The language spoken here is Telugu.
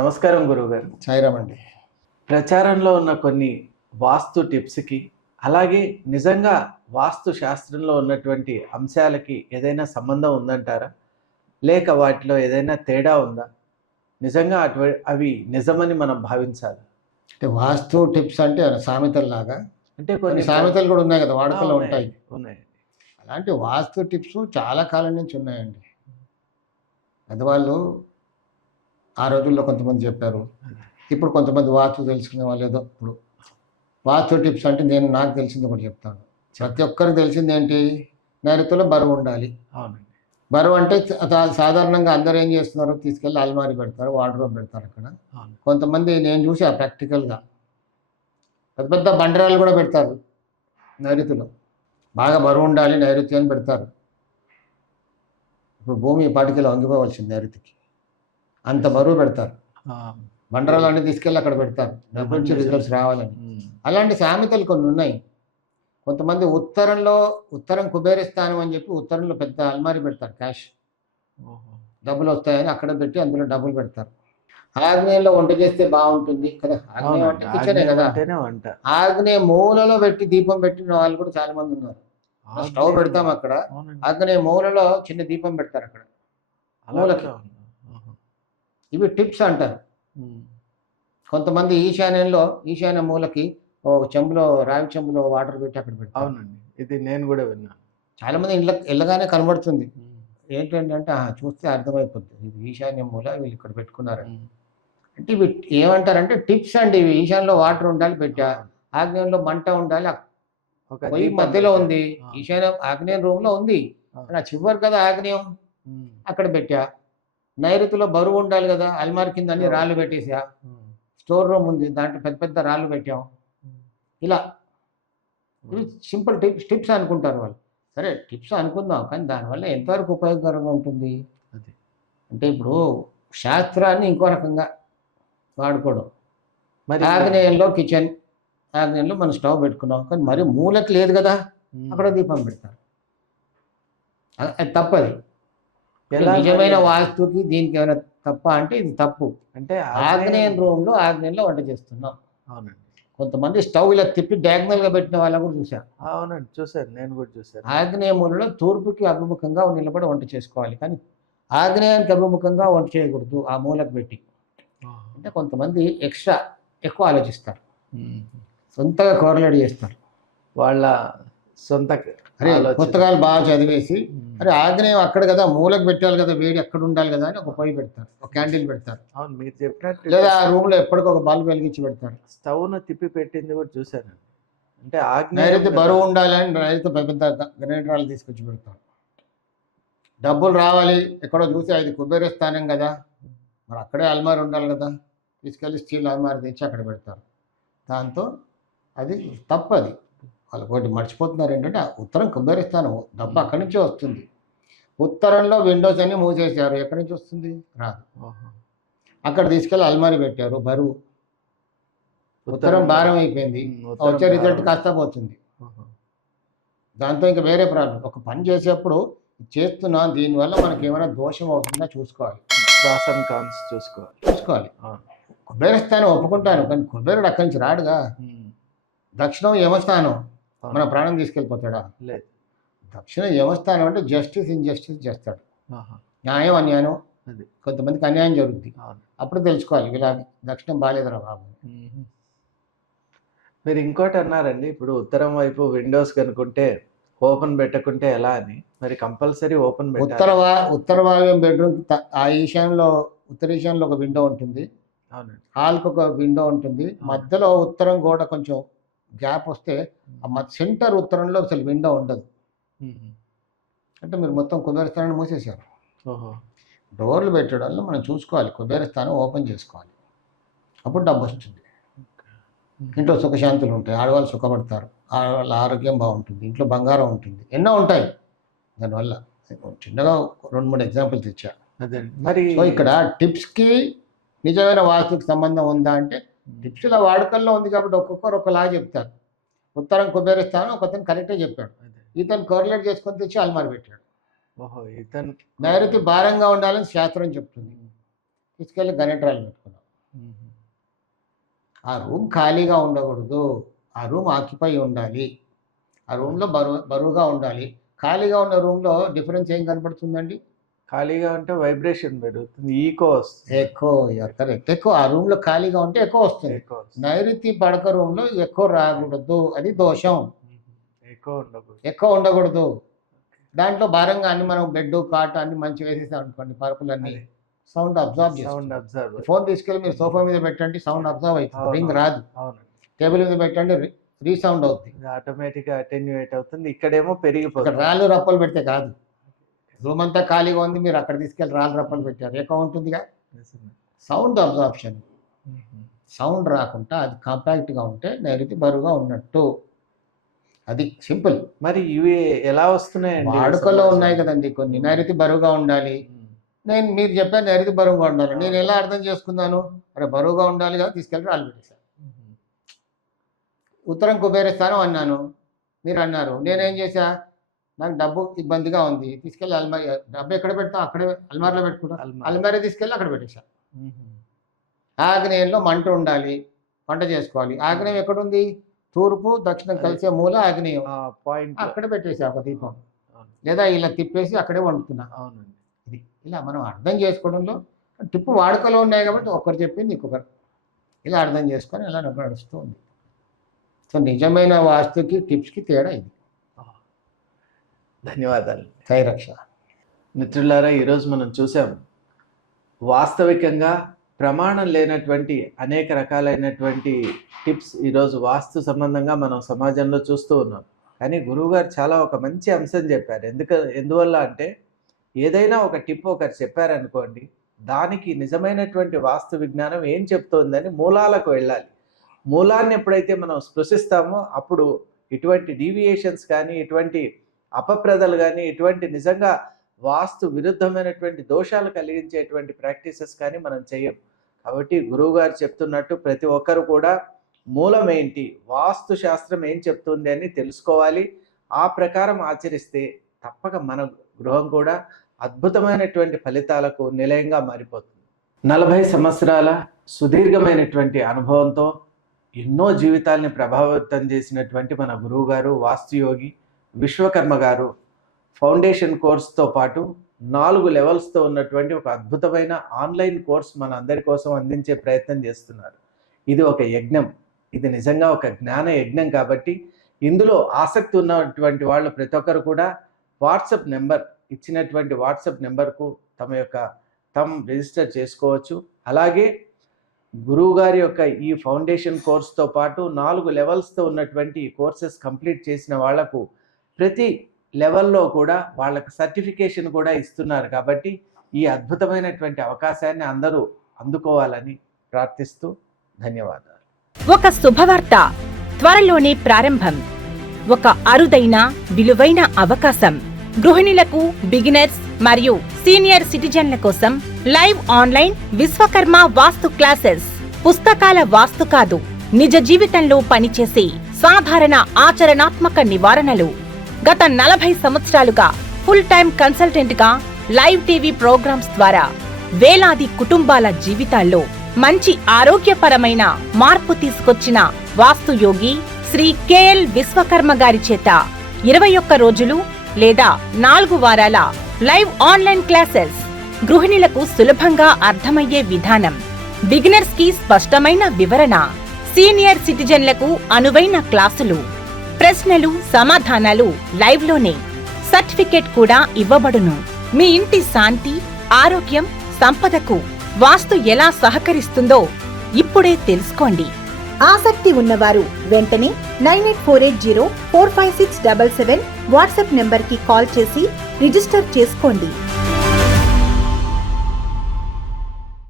నమస్కారం గురువుగారు. సాయిరామ్ అండి. ప్రచారంలో ఉన్న కొన్ని వాస్తు టిప్స్‌కి, అలాగే నిజంగా వాస్తు శాస్త్రంలో ఉన్నటువంటి అంశాలకి ఏదైనా సంబంధం ఉందంటారా? లేక వాటిలో ఏదైనా తేడా ఉందా? నిజంగా అవి నిజమని మనం భావించాలా? అంటే వాస్తు టిప్స్ అంటే సామెతల్లాగా అంటే కొన్ని కొన్ని సామెతలు కూడా ఉన్నాయి కదా, ఆ! వాడుకలో ఉంటాయి. ఉన్నాయండి. ఉన్నాయండి. అలాంటి వాస్తు టిప్స్ చాలా కాలం నుంచి ఉన్నాయండి. పెద్దవాళ్ళు ఆ రోజుల్లో కొంతమంది చెప్పారు. ఇప్పుడు కొంతమంది వాస్తు తెలుసుకునే వాళ్ళు ఏదో ఇప్పుడు వాస్తు టిప్స్ అంటే నాకు తెలిసింది ఒకటి చెప్తాను. ప్రతి ఒక్కరికి తెలిసింది ఏంటి? నైరుతిలో బరువు ఉండాలి. అవునండి. బరువు అంటే సాధారణంగా అందరూ ఏం చేస్తున్నారు? తీసుకెళ్ళి అల్మారీ పెడతారు, వార్డ్‌రోబ్ పెడతారు అక్కడ. అవును. కొంతమంది నేను చూసా ప్రాక్టికల్‌గా పెద్ద పెద్ద బండరాళ్ళు కూడా పెడతారు నైరుతిలో. బాగా బరువు ఉండాలి నైరుతి అని పెడతారు. ఇప్పుడు భూమి పాటికిలా వంగిపోవాల్సింది నైరుతికి. అంత బరువు పెడతారు. ఆ! బండరాలన్నీ తీసుకెళ్ళి అక్కడ పెడతారు. దాని నుంచి నిజమే. రిజల్ట్స్ రావాలని. హ్మ్. అలాంటి సామెతలు కొన్ని ఉన్నాయి. కొంతమంది ఉత్తరం కుబేరస్థానం అని చెప్పి ఉత్తరంలో పెద్ద అల్మారీ పెడతారు క్యాష్. ఓహో! డబ్బులొస్తాయని అక్కడ పెట్టి అందులో డబ్బులు పెడతారు. ఆగ్నేయంలో వంట చేస్తే బావుంటుంది కదా! ఆగ్నేయం అవునండి. అంటే కిచెనే ఆగ్నేయం కదా! అంటేనే వంట. ఆగ్నేయ మూలలో పెట్టి దీపం పెట్టిన వాళ్ళు కూడా చాలా మంది ఉన్నారు. స్టవ్ ఆగ్నేయంలో. పెడతాం అక్కడ. అవునండి. ఆగ్నేయ మూలలో చిన్న దీపం పెడతారక్కడ అలా మూలకి. కూడా ఉందా? ఆహా! ఇవి టిప్స్ అంటారు. హ్మ్. కొంతమంది ఈశాన్య మూలకి ఒక రావి చెంబులో వాటర్ పెట్టి అక్కడ పెడతారు. అవునండి. ఇది నేను గూడా విన్నాను. చాలామంది ఎళ్ళగానే కనబడుతుంది. హ్మ్. ఏంటంటే చూస్తే అర్థమైపోద్ది. ఇది ఈశాన్య మూల వీళ్ళు ఇక్కడ పెట్టుకున్నారని. హ్మ్. అంటే ఇవి ఏమంటారంటే టిప్స్ అండి ఇవి. ఈశాన్యంలో వాటర్ ఉండాలి పెట్టా. అవును. ఆగ్నేయంలో మంట ఉండాలి. ఒక పొయ్యి దీపం మధ్యలో పెట్టారు. ఉంది. ఆ! ఆగ్నేయం రూమ్‌లో ఉంది. ఆ! కానీ ఆ చివరి కదా ఆగ్నేయం. హ్మ్. అక్కడ పెట్టా. నైరుతిలో బరువు ఉండాలి గదా! అల్మారి కింద అన్ని అవును. రాళ్ళు పెట్టేసా. హ్మ్. స్టోర్ రూమ్ ఉంది. దాంట్లో పెద్ద పెద్ద రాళ్ళు పెట్టాం. హ్మ్. ఇలా ఇవి హ్మ్. సింపుల్ టిప్స్ అనుకుంటారు వాళ్ళు. సరే టిప్స్ అనుకుందాం. కానీ దానివల్ల ఎంతవరకు ఉపయోగకరంగా ఉంటుంది? అది. అంటే ఇప్పుడు శాస్త్రాన్ని ఇంకో రకంగా వాడుకోవడం. మరి ఆగ్నేయంలో కిచెన్, ఆగ్నేయంలో మనం స్టవ్ పెట్టుకున్నాం. కానీ మరి మూలకి లేదు గదా! హ్మ్. అక్కడ దీపం పెడతారు. అది తప్పది. అంటే ఎలా మరి నిజమైన అది? వాస్తుకి దీనికి ఏమైనా తప్పా అంటే ఇది తప్పు. అంటే ఆగ్నేయం. ఆగ్నేయంలో వంట చేస్తున్నాం. అవునండి. కొంతమంది స్టవ్ ఇలా తిప్పి డయాగ్నల్‌గా పెట్టిన వాళ్ళని కూడా చూసా. అవునండి. చూసాను. నేను గూడా చూసాను. ఆగ్నేయ మూలలో తూర్పుకి అభిముఖంగా నిలబడి వంట చేసుకోవాలి. కానీ ఆగ్నేయానికి అభిముఖంగా వంట చేయకూడదు ఆ మూలకు పెట్టి. ఆహా! అంటే కొంతమంది ఎక్కువ ఆలోచిస్తారు. హుహు. సొంతగా కోరిలేట్ చేస్తారు. వాళ్ళ సొంత అరే ఆలోచన. పుస్తకాలు బాగా చదివేసి, హ్మ్. అరే ఆగ్నేయం అక్కడ కదా మూలకు పెట్టాలి కదా, వేడి అక్కడ ఉండాలి కదా అని ఒక పొయ్యి పెడతారు. ఒక క్యాండిల్ పెడతారు. అవును. మీరు చెప్పినట్టు లేదా ఇప్పుడు ఆ రూమ్‌లో ఎప్పటికో ఒక బల్బ్ వెలిగించి పెడతారు. స్టవ్‌ను తిప్పి పెట్టింది గూడా చూసానండి. అంటే ఆగ్నేయం నైరుతి గదా! బరువు ఉండాలని పెద్ద పెద్ద గ్రానైట్ రాళ్ళు తీసుకొచ్చి పెడతారు. డబ్బులు రావాలి ఎక్కడో చూసి అది కుబేర స్థానం కదా! మరి అక్కడే అల్మారి ఉండాలి కదా! తీసుకెళ్ళి స్టీల్ అల్మారి తెచ్చి అక్కడ పెడతారు. దాంతో అది తప్పది. వాళ్ళు ఒకటి మర్చిపోతున్నారు ఏంటంటే, ఆ ఉత్తరం కుబేర స్థానం. డబ్బు హ్మ్. అక్కడి నుంచే వస్తుంది. ఉత్తరంలో విండోస్ అన్నీ మూసేశారు. ఎక్కడి నుంచి వస్తుంది? రాదు. ఓహో! అక్కడ తీసుకెళ్ళి అల్మారీ పెట్టారు. బరువు. ఉత్తరం ఉత్తరంలో. భారం అయిపోయింది. ఉత్తరం వచ్చే రిజల్ట్ భారం. కాస్త పోతుంది. ఓహో! దాంతో ఇంక వేరే ప్రాబ్లమ్. ఒక పని చేసేప్పుడు చేస్తున్నాం దీనివల్ల మనకేమైనా దోషం అవుతుందా చూసుకోవాలి. ప్రాస్ అండ్ కాన్స్ చూసుకోవాలి. చూసుకోవాలి. అవును. కుబేర స్థానం ఒప్పుకుంటాను. కానీ కుబేరుడు అక్కడి నుంచి రాడుగా. హ్మ్. దక్షిణం యమస్థానం. మన అవును. ప్రాణం తీసుకెళ్ళిపోతాడా? లేదు. దక్షిణం యమస్థానం అంటే జస్టిస్, ఇన్‌జస్టిస్ చేస్తాడు. ఆహా! న్యాయం, అన్యాయం అది. కొంతమందికి అన్యాయం జరుగుద్ది. అవును. అప్పుడు తెలుసుకోవాలి వీళ్ళ దక్షిణం బాలేదురా బాబు. హుహు. మీరు ఇంకోటి అన్నారండి. ఇప్పుడు ఉత్తరం వైపు విండోస్ కనుకుంటే ఓపెన్ పెట్టకుంటే ఎలా అని. మరి కంపల్సరీ ఓపెన్ పెట్టాలా? ఉత్తర వాయువ్యం బెడ్‌రూమ్‌కి ఆ ఉత్తర ఈశాన్యంలో ఒక విండో ఉంటుంది. అవునండి. హాల్‌కి ఒక విండో ఉంటుంది. అవును. మధ్యలో ఉత్తరం గోడ కొంచెం గ్యాప్ వస్తే హ్మ్. సెంటర్ ఉత్తరంలో అసలు విండో ఉండదు. హుహు. అంటే మీరు మొత్తం కుబేర స్థానాన్ని మూసేశారు. ఓహో! డోర్లు పెట్టడంలో మనం చూసుకోవాలి. కుబేర స్థానం ఓపెన్ చేసుకోవాలి. అప్పుడు డబ్బొస్తుంది. ఓకే. హుహు. ఇంట్లో సుఖశాంతులు ఉంటాయి. ఆడవాళ్ళు సుఖపడతారు. ఆడవాళ్ళ ఆరోగ్యం బావుంటుంది. ఇంట్లో బంగారం ఉంటుంది. ఎన్నో ఉంటాయి దానివల్ల. చిన్నగా 2, 3 ఎగ్జాంపుల్స్ ఇచ్చా. అదేండి. మరి సో, ఇక్కడ టిప్స్‌కి నిజమైన వాస్తుకి సంబంధం ఉందా అంటే, హ్మ్. టిప్స్ ఇలా వాడుకల్లో ఉంది కాబట్టి ఒక్కొక్కరు ఒకలాగా చెప్తారు. ఉత్తరం కుబేరస్థానం ఒకతను కరెక్టే చెప్పాడు. అదే. ఇతను కోరిలేట్ చేసుకొని తెచ్చి అల్మారి పెట్టాడు. ఓహో! ఇతను నైరుతి భారంగా ఉండాలని శాస్త్రం చెప్తుంది. హ్మ్. తీసుకెళ్ళి గనెట్రాలు పెట్టుకున్నాం. ఆ రూమ్ ఖాళీగా ఉండకూడదు, ఆ రూమ్ ఆక్యుపై ఉండాలి, ఆ రూమ్లో బరువుగా ఉండాలి. ఖాళీగా ఉన్న రూమ్లో డిఫరెన్స్ ఏం కనపడుతుందండి? ఖాళీగా ఉంటే వైబ్రేషన్ పెరుగుతుంది, ఈకో వస్తుంది. ఎక్కువ, కరెక్ట్. ఎక్కువ ఆ రూమ్లో ఖాళీగా ఉంటే ఎక్కువ వస్తుంది. ఎక్కువ వస్తుంది. నైరుతి పడక రూమ్లో ఎక్కువ రాకూడదు, అది దోషం. ఎక్కువ ఉండకూడదు. ఉండకూడదు. దాంట్లో భారంగా అన్ని మనం బెడ్ కాట్ అన్ని మంచి వేసేసాం అనుకోండి, పరుపులన్నీ అదే. సౌండ్ అబ్జార్బ్ సౌండ్ చేస్తుంది. అబ్జర్వ్. ఫోన్ తీసుకెళ్ళి మీరు సోఫా మీద పెట్టండి, సౌండ్ అబ్జర్వ్ అవుతుంది, అవును. రింగ్ రాదు. అవును, టేబుల్ మీద పెట్టండి, రీసౌండ్ అవుతుంది. ఇది ఆటోమేటిక్గా అటెన్యూయేట్ అవుతుంది, ఇక్కడేమో అక్కడ పెరిగిపోతుంది. రాళ్ళు రప్పలు పెడితే కాదు, రూమ్ అంతా ఖాళీగా ఉంది, మీరు అక్కడ తీసుకెళ్ళి రాళ్ళు రప్పలు పెట్టారు, ఎక్కువ ఉంటుందిగా. నిజమే. సౌండ్ అబ్జార్ప్షన్, సౌండ్ రాకుండా అది కాంపాక్ట్గా ఉంటే నైరుతి బరువుగా ఉన్నట్టు. అది సింపుల్. మరి ఇవి ఎలా వస్తున్నాయండి వాడుకలో సమాజంలో? ఉన్నాయి కదండి కొన్ని. నైరుతి బరువుగా ఉండాలి, మీరు చెప్పాను నైరుతి బరువుగా ఉండాలి, నేను ఎలా అర్థం చేసుకున్నాను? అరే బరువుగా ఉండాలి కదా, తీసుకెళ్ళి రాళ్ళు పెట్టేశాను. ఉత్తరం కుబేరస్థానం అన్నాను, మీరు అన్నారు, నేనేం చేశా? నాకు డబ్బు ఇబ్బందిగా ఉంది, తీసుకెళ్ళి అల్మారీ, డబ్బు ఎక్కడ పెడతా అక్కడే అల్మారీలో పెట్టుకుంటా, అల్మారీ తీసుకెళ్ళి అక్కడ పెట్టేశా. ఆగ్నేయంలో మంట ఉండాలి, వంట చేసుకోవాలి. ఆగ్నేయం ఎక్కడుంది? తూర్పు దక్షిణం కలిసే మూల ఆగ్నేయం, పాయింట్ అక్కడ పెట్టేసా ఒక దీపం, లేదా ఇలా తిప్పేసి అక్కడే వండుతున్నా. అవునండి. ఇది ఇలా మనం అర్థం చేసుకోవడంలో టిప్పు వాడుకలో ఉన్నాయి కాబట్టి ఒకరు చెప్పింది ఇంకొకరు ఇలా అర్థం చేసుకొని ఇలా నడుస్తూ ఉంది. సో నిజమైన వాస్తుకి టిప్స్కి తేడా ఇది. ధన్యవాదాలు. కైరక్ష మిత్రులారా, ఈరోజు మనం చూసాం వాస్తవికంగా ప్రమాణం లేనటువంటి అనేక రకాలైనటువంటి టిప్స్ ఈరోజు వాస్తు సంబంధంగా మనం సమాజంలో చూస్తూ ఉన్నాం. కానీ గురువుగారు చాలా ఒక మంచి అంశం చెప్పారు. ఎందువల్ల అంటే ఏదైనా ఒక టిప్ ఒకరు చెప్పారనుకోండి, దానికి నిజమైనటువంటి వాస్తు విజ్ఞానం ఏం చెప్తోందని మూలాలకు వెళ్ళాలి. మూలాన్ని ఎప్పుడైతే మనం స్పృశిస్తామో అప్పుడు ఇటువంటి డీవియేషన్స్ కానీ, ఇటువంటి అపప్రదలు కానీ, ఇటువంటి నిజంగా వాస్తు విరుద్ధమైనటువంటి దోషాలు కలిగించేటువంటి ప్రాక్టీసెస్ కానీ మనం చేయం. కాబట్టి గురువుగారు చెప్తున్నట్టు ప్రతి ఒక్కరు కూడా మూలం ఏంటి, వాస్తు శాస్త్రం ఏం చెప్తుంది అని తెలుసుకోవాలి. ఆ ప్రకారం ఆచరిస్తే తప్పక మన గృహం కూడా అద్భుతమైనటువంటి ఫలితాలకు నిలయంగా మారిపోతుంది. 40 సంవత్సరాల సుదీర్ఘమైనటువంటి అనుభవంతో ఎన్నో జీవితాల్ని ప్రభావితం చేసినటువంటి మన గురువు గారు, వాస్తుయోగి విశ్వకర్మ గారు ఫౌండేషన్ కోర్స్తో పాటు 4 లెవెల్స్తో ఉన్నటువంటి ఒక అద్భుతమైన ఆన్లైన్ కోర్స్ మన అందరి కోసం అందించే ప్రయత్నం చేస్తున్నారు. ఇది ఒక యజ్ఞం, ఇది నిజంగా ఒక జ్ఞాన యజ్ఞం. కాబట్టి ఇందులో ఆసక్తి ఉన్నటువంటి వాళ్ళు ప్రతి ఒక్కరు కూడా వాట్సాప్ నెంబర్ ఇచ్చినటువంటి వాట్సాప్ నెంబర్కు తమ రిజిస్టర్ చేసుకోవచ్చు. అలాగే గురువు గారి యొక్క ఈ ఫౌండేషన్ కోర్స్తో పాటు 4 లెవెల్స్తో ఉన్నటువంటి కోర్సెస్ కంప్లీట్ చేసిన వాళ్లకు ప్రతి లెవెల్లో కూడా వాళ్ళకి సర్టిఫికేషన్ కూడా ఇస్తున్నారు. కాబట్టి ఈ అద్భుతమైనటువంటి అవకాశాన్ని అందరూ అందుకోవాలని ప్రార్థిస్తూ ధన్యవాదాలు. ఒక శుభవార్త త్వరలోనే ప్రారంభం. ఒక అరుదైన విలువైన అవకాశం. గృహిణులకు, బిగినర్స్ మరియు సీనియర్ సిటిజన్ల కోసం లైవ్ ఆన్లైన్ విశ్వకర్మ వాస్తు క్లాసెస్. పుస్తకాల వాస్తు కాదు, నిజ జీవితంలో పనిచేసే సాధారణ ఆచరణాత్మక నివారణలు. గత 40 సంవత్సరాలుగా ఫుల్ టైం కన్సల్టెంట్ గా లైవ్ టీవీ ప్రోగ్రామ్స్ ద్వారా వేలాది కుటుంబాల జీవితాల్లో మంచి ఆరోగ్యపరమైన మార్పు తీసుకొచ్చిన వాస్తుయోగి శ్రీ కెఎల్ విశ్వకర్మ గారి చేత 21 రోజులు లేదా 4 వారాల లైవ్ ఆన్లైన్ క్లాసెస్. గృహిణులకు సులభంగా అర్థమయ్యే విధానం, బిగినర్స్ కి స్పష్టమైన వివరణ, సీనియర్ సిటిజన్లకు అనువైన క్లాసులు, ప్రశ్నలు సమాధానాలు లైవ్ లోనే. సర్టిఫికేట్ కూడా ఇవ్వబడును. మీ ఇంటి శాంతి, ఆరోగ్యం, సంపదకు వాస్తు ఎలా సహకరిస్తుందో ఇప్పుడే తెలుసుకోండి. ఆసక్తి ఉన్నవారు వెంటనే 9848045677 వాట్సాప్ నెంబర్కి కాల్ చేసి రిజిస్టర్ చేసుకోండి.